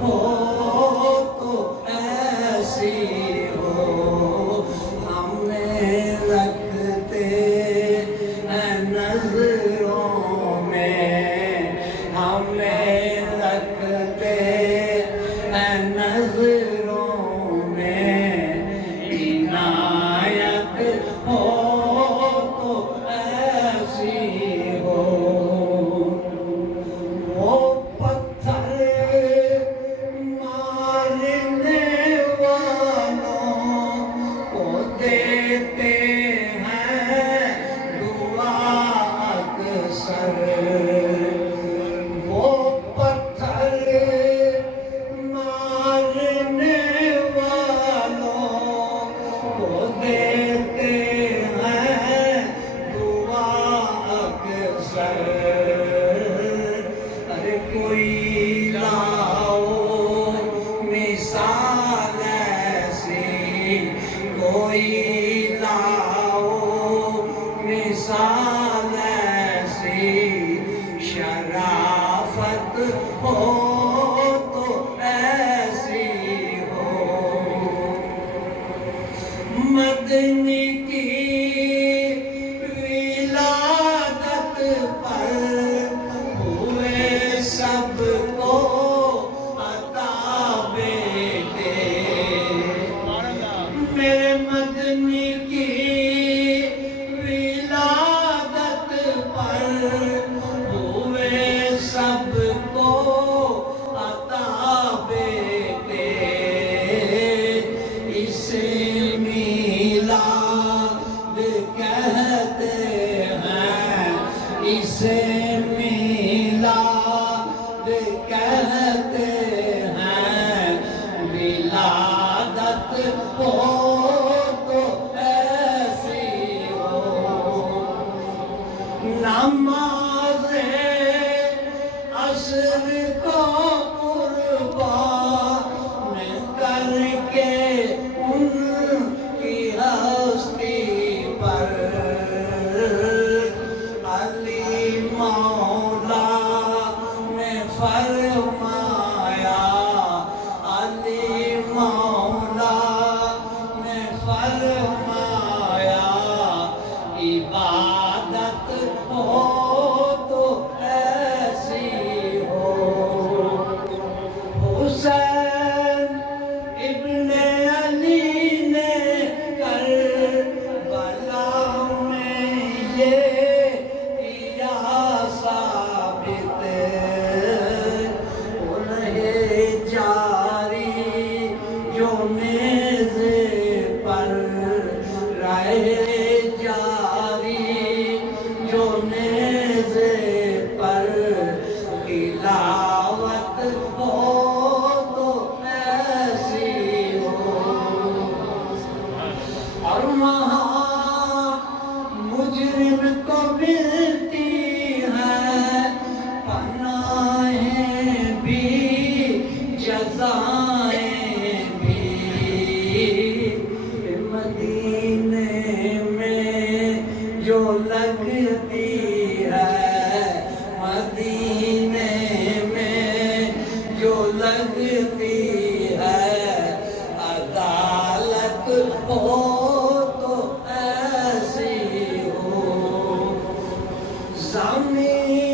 ہو تو ایسی ہو ہمیں رکھتے ہیں نظروں میں ہمیں رکھتے ہیں نظروں میں عنایت ہو تو ایسی ہو وہ پتھر مارنے والوں کو دیتے ہیں دعا اکثر وہ پتھر مارنے والوں کو دیتے ہیں دعا اکثر ارے کوئی لاؤ مثال ایسی کوئی لاؤ مثال ایسی شرافت ہو تو ایسی ہو مدنی کی ولادت پر ہوئے سب کو عطا بیٹے میرے مدنی کی ولادت پر ہوئے سب کو عطا بیٹے اسے میلاد کہتے ہیں اسے میلاد کہتے ہیں ولادت ہو تو ایسی ہو نماز عصر کو قربان کر کے ان کی ہستی پر علی مولا نے فرمایا علی مولا نے فرمایا عبادت ہو تو ایسی ہو حسین ابن علی نے کربلا میں یہ کیا ثابت انہیں جاری جو نیزے پر رہے جاری جو نیزے پر تلاوت ہو تو ایسی ہو اور وہاں مجرم کو ملتی ہے پناہیں بھی جزائیں بھی مدینے میں جو لگتی ہے مدینے میں جو لگتی ہے عدالت ہو تو ایسی ہو زمین